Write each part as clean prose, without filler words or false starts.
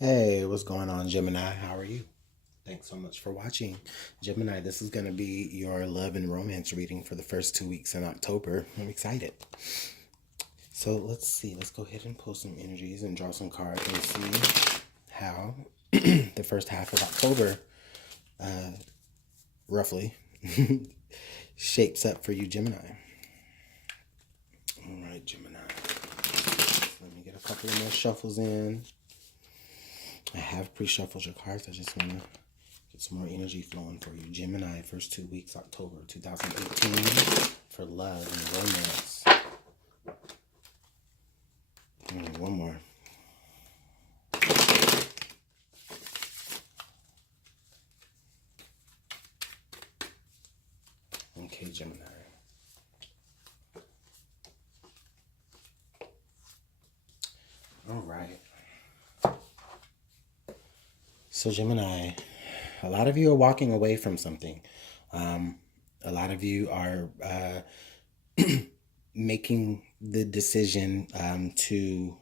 Hey, what's going on, Gemini? How are you? Thanks so much for watching. Gemini, this is going to be your love and romance reading for the first 2 weeks in October. I'm excited. So let's see. Let's go ahead and pull some energies and draw some cards and see how the first half of October, roughly, shapes up for you, Gemini. All right, Gemini. Let me get a couple of more shuffles in. I have pre-shuffled your cards. I just want to get some more energy flowing for you. Gemini, first 2 weeks, October 2018, for love and romance. One more. Okay, Gemini. All right. So, Gemini, a lot of you are walking away from something. A lot of you are making the decision to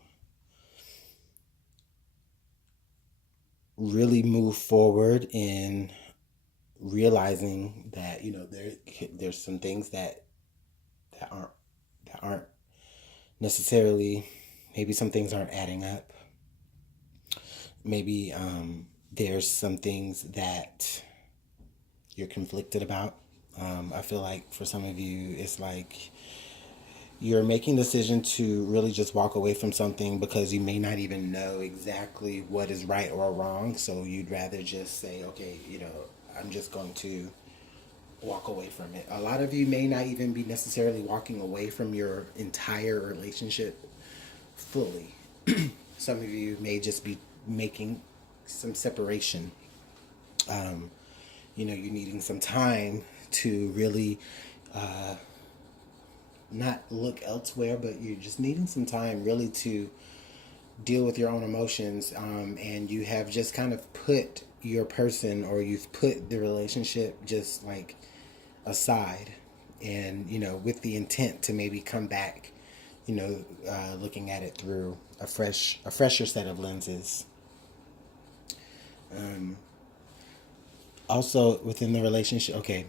really move forward in realizing that there's some things that aren't necessarily, maybe some things aren't adding up. Maybe there's some things that you're conflicted about. I feel like for some of you, it's like you're making the decision to really just walk away from something because you may not even know exactly what is right or wrong. So you'd rather just say, okay, I'm just going to walk away from it. A lot of you may not even be necessarily walking away from your entire relationship fully. Some of you may just be making some separation. You're needing some time to really not look elsewhere, but you're just needing some time really to deal with your own emotions. And you have just kind of put your person, or you've put the relationship just like aside, and with the intent to maybe come back, looking at it through a fresher set of lenses. Also within the relationship, okay.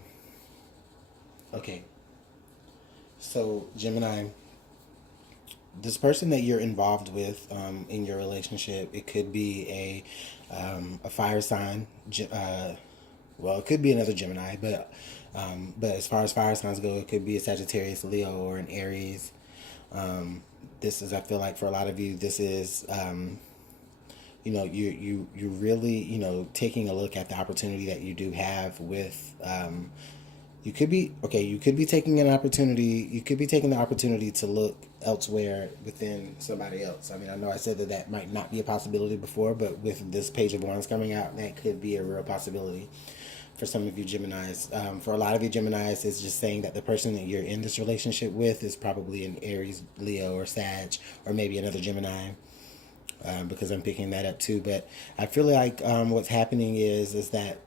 So Gemini, this person that you're involved with in your relationship, it could be a fire sign. Well, it could be another Gemini, but as far as fire signs go, it could be a Sagittarius, Leo, or an Aries. This is, I feel like for a lot of you, this is you really taking a look at the opportunity that you do have with. You could be taking an opportunity. You could be taking the opportunity to look elsewhere within somebody else. I mean, I know I said that might not be a possibility before, but with this Page of Wands coming out, that could be a real possibility for some of you Geminis. For a lot of you Geminis, it's just saying that the person that you're in this relationship with is probably an Aries, Leo, or Sag, or maybe another Gemini. Because I'm picking that up too. But I feel like what's happening is that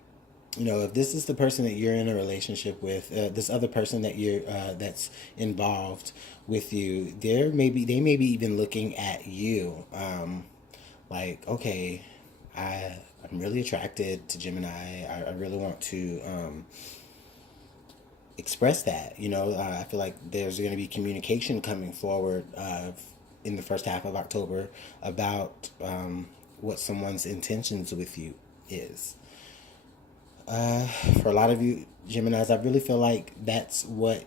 if this is the person that you're in a relationship with, this other person that you're that's involved with you, they may be even looking at you, like, okay, I'm really attracted to Gemini. I really want to express that. I feel like there's going to be communication coming forward in the first half of October about what someone's intentions with you is. For a lot of you Geminis, I really feel like that's what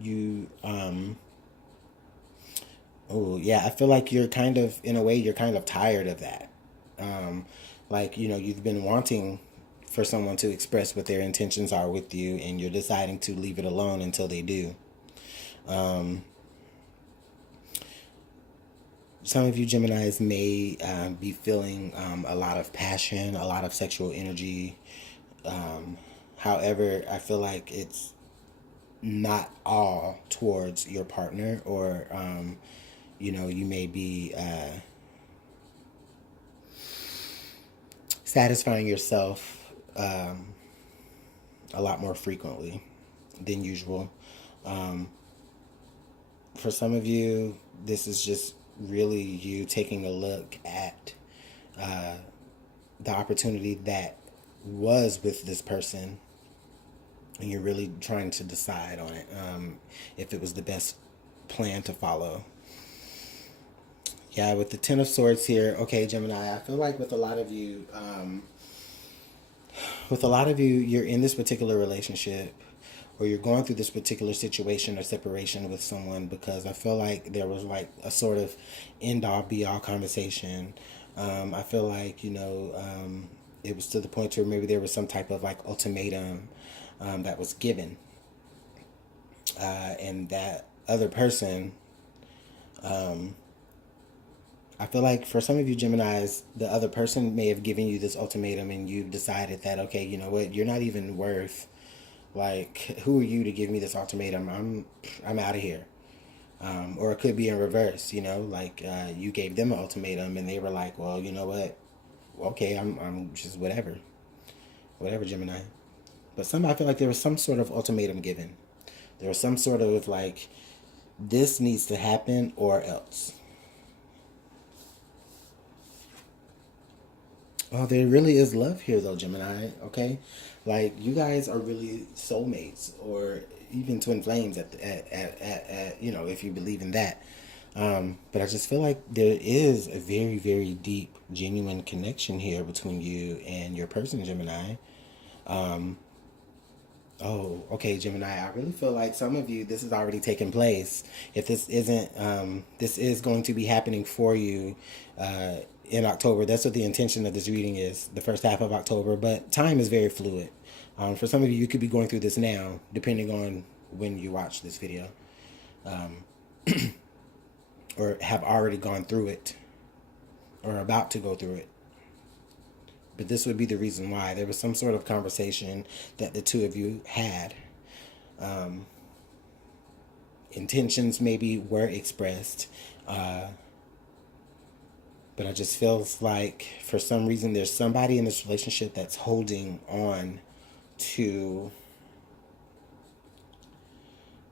you. Oh yeah, I feel like you're kind of, in a way, you're kind of tired of that. Like you've been wanting for someone to express what their intentions are with you, and you're deciding to leave it alone until they do. Some of you Geminis may be feeling a lot of passion, a lot of sexual energy. However, I feel like it's not all towards your partner, or you may be satisfying yourself a lot more frequently than usual. For some of you, this is just really you taking a look at the opportunity that was with this person, and you're really trying to decide on it, if it was the best plan to follow. Yeah, with the Ten of Swords here, okay, Gemini, I feel like with a lot of you, you're in this particular relationship, or you're going through this particular situation or separation with someone, because I feel like there was like a sort of end all be all conversation. I feel like, it was to the point where maybe there was some type of like ultimatum that was given, and that other person, I feel like for some of you Geminis, the other person may have given you this ultimatum, and you've decided that, okay, you know what, you're not even worth, like, who are you to give me this ultimatum? I'm out of here. Or it could be in reverse, like, you gave them an ultimatum and they were like, well, you know what, okay, I'm just whatever, Gemini. But I feel like there was some sort of ultimatum given. There was some sort of like, this needs to happen or else. Oh, there really is love here, though, Gemini. Okay, like you guys are really soulmates, or even twin flames if you believe in that. But I just feel like there is a very, very deep, genuine connection here between you and your person, Gemini. Oh, okay, Gemini. I really feel like some of you, this is already taking place. If this isn't, this is going to be happening for you in October. That's what the intention of this reading is, the first half of October. But time is very fluid. For some of you, you could be going through this now, depending on when you watch this video, or have already gone through it, or about to go through it. But this would be the reason why. There was some sort of conversation that the two of you had. Intentions maybe were expressed. But I just feels like for some reason there's somebody in this relationship that's holding on to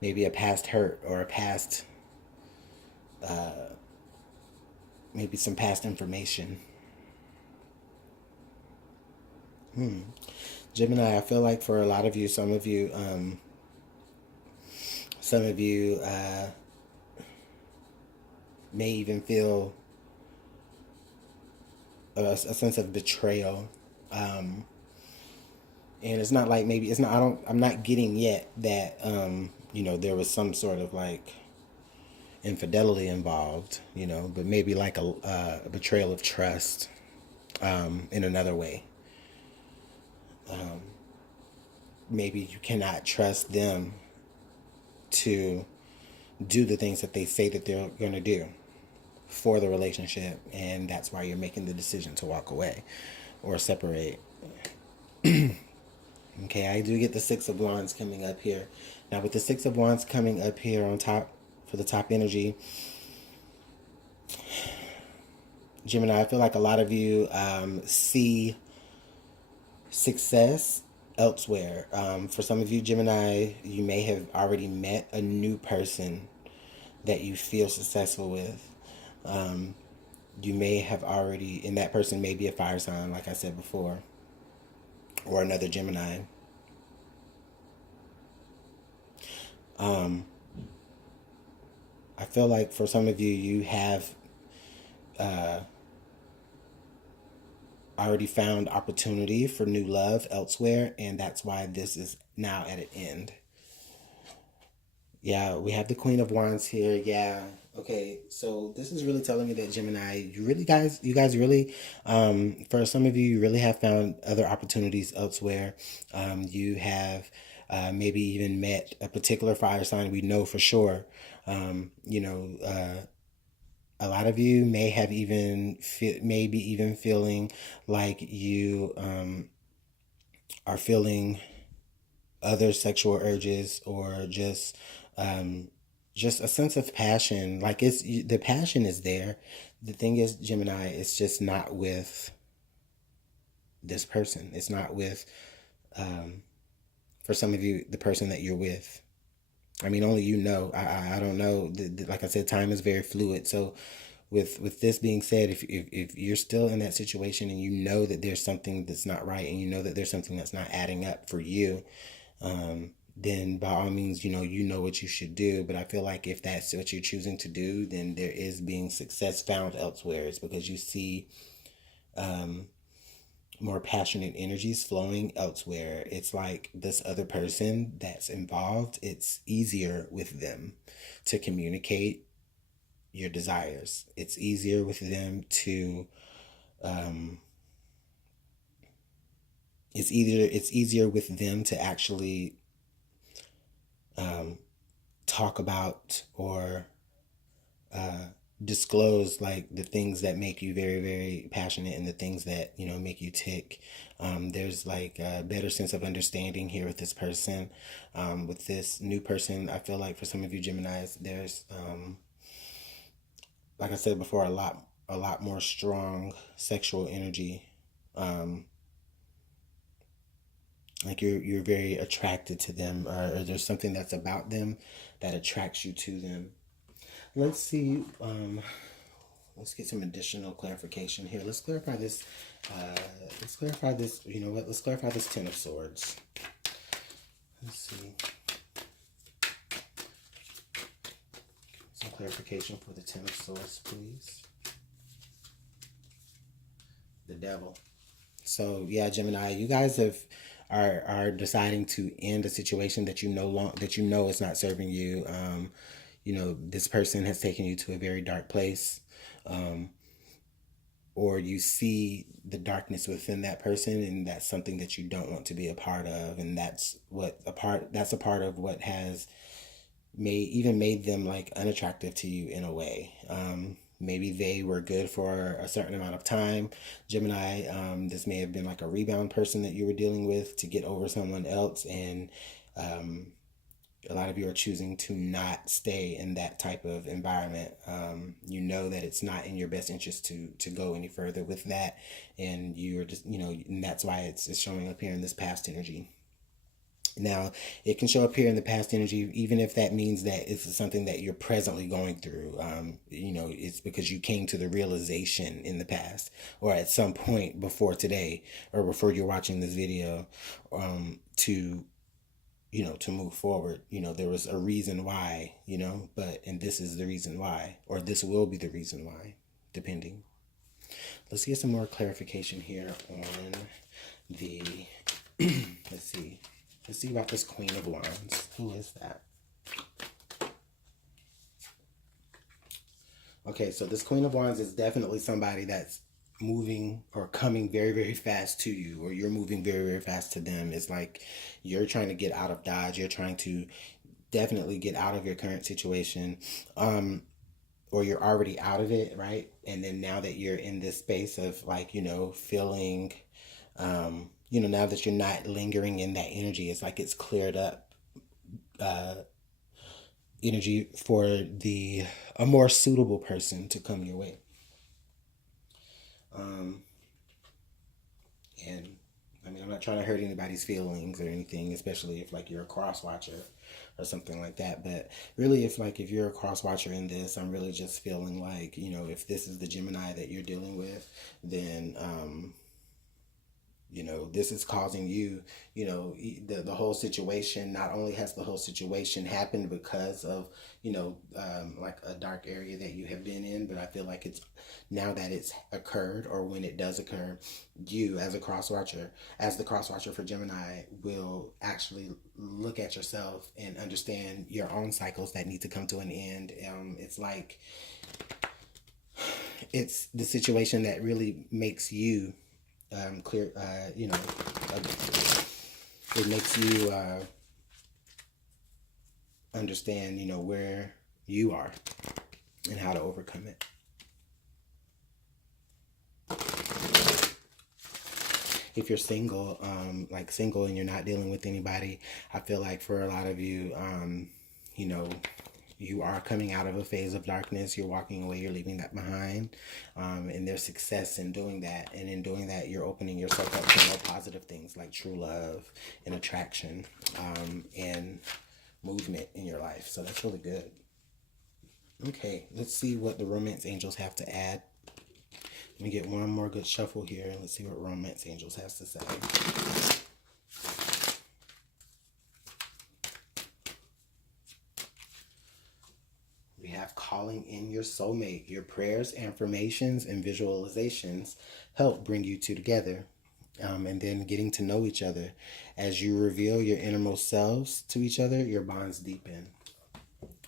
maybe a past hurt, or a past, maybe some past information. Gemini, I feel like for a lot of you, some of you may even feel a sense of betrayal. And it's not like, maybe it's not, I'm not getting yet that, there was some sort of like infidelity involved, but maybe like a betrayal of trust, in another way. Maybe you cannot trust them to do the things that they say that they're going to do for the relationship, and that's why you're making the decision to walk away or separate. Okay, I do get the Six of Wands coming up here. Now, with the Six of Wands coming up here on top, for the top energy, Gemini, I feel like a lot of you see success elsewhere. For some of you, Gemini, you may have already met a new person that you feel successful with. You may have already, and that person may be a fire sign, like I said before, or another Gemini. I feel like for some of you, you have already found opportunity for new love elsewhere, and that's why this is now at an end. Yeah, we have the Queen of Wands here. Yeah. Okay, so this is really telling me that, Gemini, you guys really, for some of you, you really have found other opportunities elsewhere. You have maybe even met a particular fire sign. We know for sure. A lot of you may have maybe even feeling like you are feeling other sexual urges, or just a sense of passion. Like, the passion is there. The thing is, Gemini, it's just not with this person. It's not with, for some of you, the person that you're with. I mean, only you know. I don't know. Like I said, time is very fluid. So with this being said, if you're still in that situation and you know that there's something that's not right, and you know that there's something that's not adding up for you, then by all means, you know what you should do. But I feel like if that's what you're choosing to do, then there is being success found elsewhere. It's because you see more passionate energies flowing elsewhere. It's like this other person that's involved, it's easier with them to communicate your desires. It's easier with them to it's easier with them to actually talk about or disclose like the things that make you very, very passionate, and the things that make you tick. There's like a better sense of understanding here with this person. With this new person, I feel like for some of you Geminis, there's like I said before, a lot more strong sexual energy. Like you're very attracted to them, or there's something that's about them that attracts you to them. Let's see. Let's get some additional clarification here. Let's clarify this. Let's clarify this. You know what? Let's clarify this Ten of Swords. Let's see. Some clarification for the Ten of Swords, please. The Devil. So yeah, Gemini, you guys are deciding to end a situation that you know is not serving you. This person has taken you to a very dark place, or you see the darkness within that person, and that's something that you don't want to be a part of, and that's a part of what has made them like unattractive to you in a way. Maybe they were good for a certain amount of time, Gemini. This may have been like a rebound person that you were dealing with to get over someone else, and a lot of you are choosing to not stay in that type of environment. You know that it's not in your best interest to go any further with that, and you're just, and that's why it's showing up here in this past energy. Now, it can show up here in the past energy, even if that means that it's something that you're presently going through. It's because you came to the realization in the past, or at some point before today, or before you're watching this video, to move forward. There was a reason why, and this is the reason why, or this will be the reason why, depending. Let's get some more clarification here on the, let's see. Let's see about this Queen of Wands. Who is that? Okay, so this Queen of Wands is definitely somebody that's moving or coming very, very fast to you, or you're moving very, very fast to them. It's like you're trying to get out of Dodge. You're trying to definitely get out of your current situation, or you're already out of it, right? And then now that you're in this space of like, feeling... now that you're not lingering in that energy, it's like it's cleared up energy for a more suitable person to come your way. And I mean, I'm not trying to hurt anybody's feelings or anything, especially if like you're a cross watcher or something like that. But really, if you're a cross watcher in this, I'm really just feeling like, if this is the Gemini that you're dealing with, then this is causing you, the whole situation. Not only has the whole situation happened because of, like a dark area that you have been in, but I feel like it's now that it's occurred, or when it does occur, you as the cross watcher for Gemini will actually look at yourself and understand your own cycles that need to come to an end. It's like, it's the situation that really makes you clear, it makes you understand, where you are and how to overcome it. If you're single, single and you're not dealing with anybody, I feel like for a lot of you, you are coming out of a phase of darkness. You're walking away. You're leaving that behind. And there's success in doing that. And in doing that, you're opening yourself up to more positive things like true love and attraction, and movement in your life. So that's really good. Okay, let's see what the romance angels have to add. Let me get one more good shuffle here and let's see what romance angels has to say. We have calling in your soulmate. Your prayers, affirmations, and visualizations help bring you two together. And then getting to know each other. As you reveal your innermost selves to each other, your bonds deepen.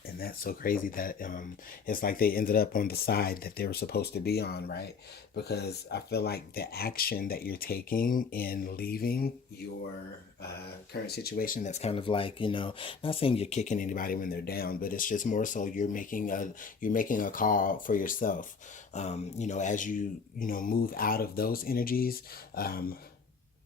And that's so crazy that it's like they ended up on the side that they were supposed to be on, right? Because I feel like the action that you're taking in leaving your current situation, that's kind of like, not saying you're kicking anybody when they're down, but it's just more so you're making a call for yourself. As you move out of those energies,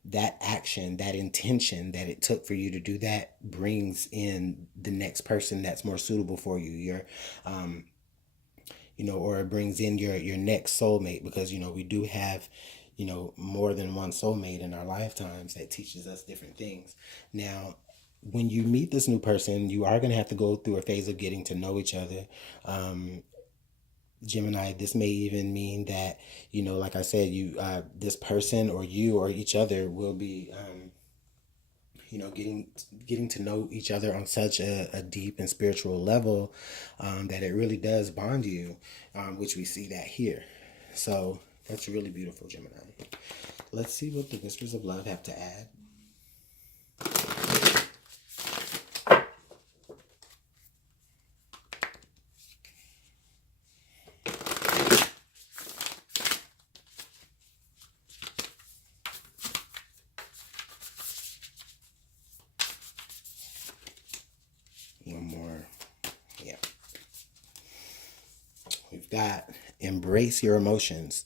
that action, that intention that it took for you to do that brings in the next person that's more suitable for you. Or it brings in your next soulmate, because we do have more than one soulmate in our lifetimes that teaches us different things. Now, when you meet this new person, you are going to have to go through a phase of getting to know each other. Gemini, this may even mean that, like I said, this person or you or each other will be, getting to know each other on such a deep and spiritual level, that it really does bond you, which we see that here. So that's really beautiful, Gemini. Let's see what the Whispers of Love have to add. One more. Yeah. We've got embrace your emotions.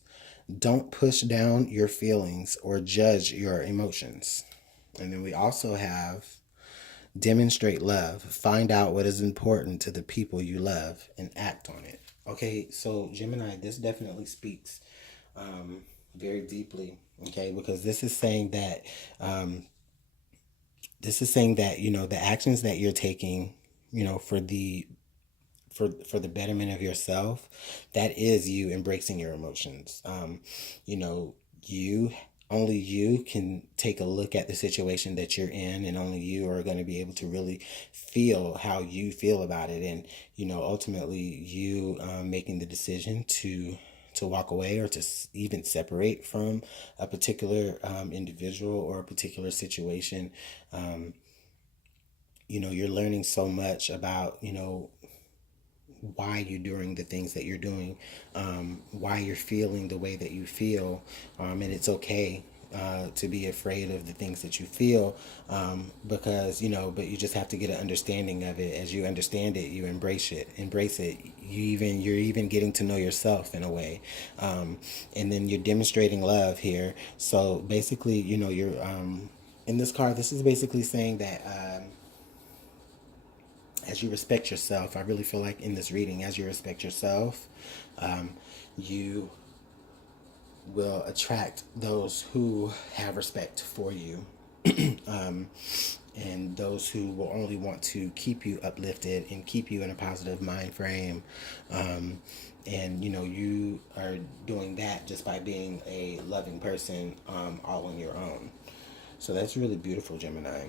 Don't push down your feelings or judge your emotions. And then we also have demonstrate love. Find out what is important to the people you love and act on it. Okay, so Gemini, this definitely speaks very deeply. Okay, because this is saying that the actions that you're taking, for the betterment of yourself, that is you embracing your emotions. You know, you only you can take a look at the situation that you're in, and only you are going to be able to really feel how you feel about it, and ultimately you making the decision to walk away or to even separate from a particular individual or a particular situation. um, you're learning so much about why you're doing the things that you're doing, why you're feeling the way that you feel, and it's okay to be afraid of the things that you feel, because but you just have to get an understanding of it. As you understand it, you embrace it. You're even getting to know yourself in a way, and then you're demonstrating love here. So basically, you're in this card. This is basically saying that. As you respect yourself, I really feel like in this reading, as you respect yourself, you will attract those who have respect for you, and those who will only want to keep you uplifted and keep you in a positive mind frame. And you are doing that just by being a loving person, all on your own. So that's really beautiful, Gemini.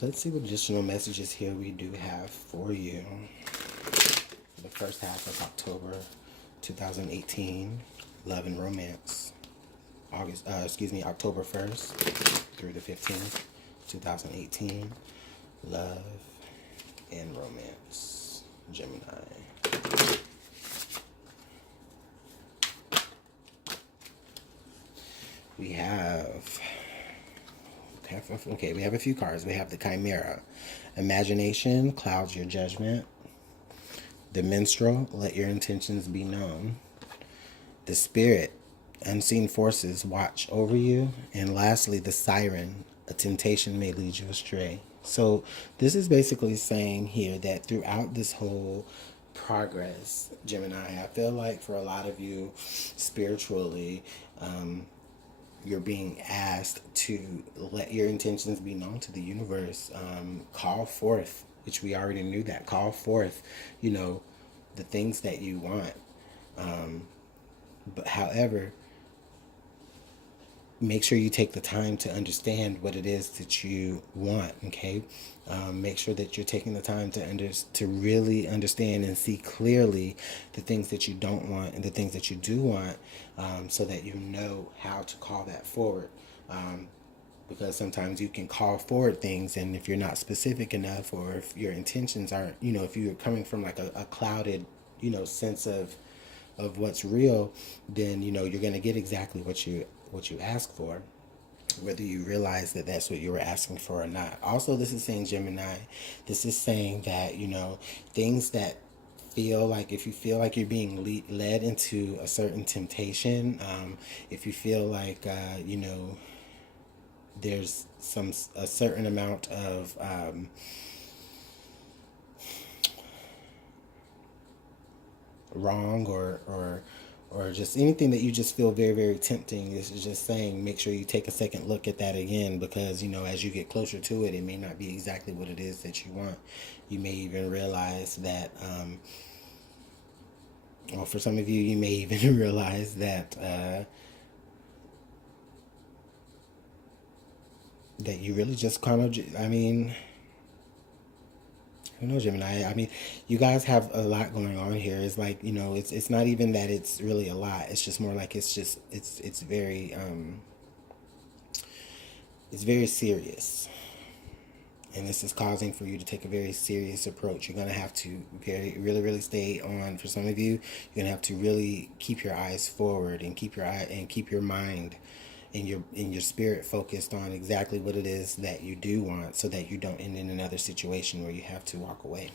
Let's see what additional messages here we do have for you. The first half of October 2018, love and romance. October 1st through the 15th, 2018, love and romance, Gemini. We have a few cards. We have the Chimera. Imagination clouds your judgment. The Minstrel, let your intentions be known. The Spirit, unseen forces watch over you. And lastly, the Siren, a temptation may lead you astray. So this is basically saying here that throughout this whole progress, Gemini, I feel like for a lot of you spiritually, you're being asked to let your intentions be known to the universe. Call forth which we already knew that. Call forth, you know, the things that you want. But however, make sure you take the time to understand what it is that you want. Okay, make sure that you're taking the time to really understand and see clearly the things that you don't want and the things that you do want, so that you know how to call that forward. Because sometimes you can call forward things, and if you're not specific enough, or if your intentions aren't, you know, if you're coming from like a clouded, you know, sense of what's real, then you know you're going to get exactly what you ask for, whether you realize that that's what you were asking for or not. Also, this is saying, Gemini, this is saying that, you know, things that feel like, if you feel like you're being led into a certain temptation, if you feel like, you know, there's a certain amount of wrong, or just anything that you just feel very, very tempting, this is just saying, make sure you take a second look at that again, because, you know, as you get closer to it, it may not be exactly what it is that you want. You may even realize that, or for some of you, you may even realize that that you really just kind of, I mean, who knows, Gemini? I mean, you guys have a lot going on here. It's like, you know, it's not even that it's really a lot. It's just more like it's very serious, and this is causing for you to take a very serious approach. You're gonna have to really stay on. For some of you, you're gonna have to really keep your eyes forward and keep your mind and your spirit focused on exactly what it is that you do want, so that you don't end in another situation where you have to walk away,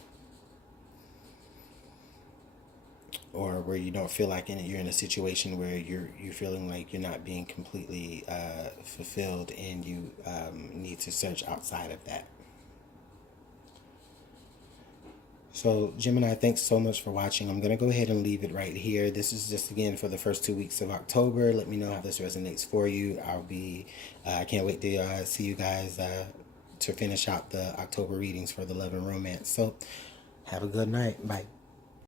or where you don't feel like you're in a situation where you're feeling like you're not being completely fulfilled, and you need to search outside of that. So, Gemini, thanks so much for watching. I'm going to go ahead and leave it right here. This is just, again, for the first 2 weeks of October. Let me know how this resonates for you. I can't wait to see you guys to finish out the October readings for the love and romance. So, have a good night. Bye.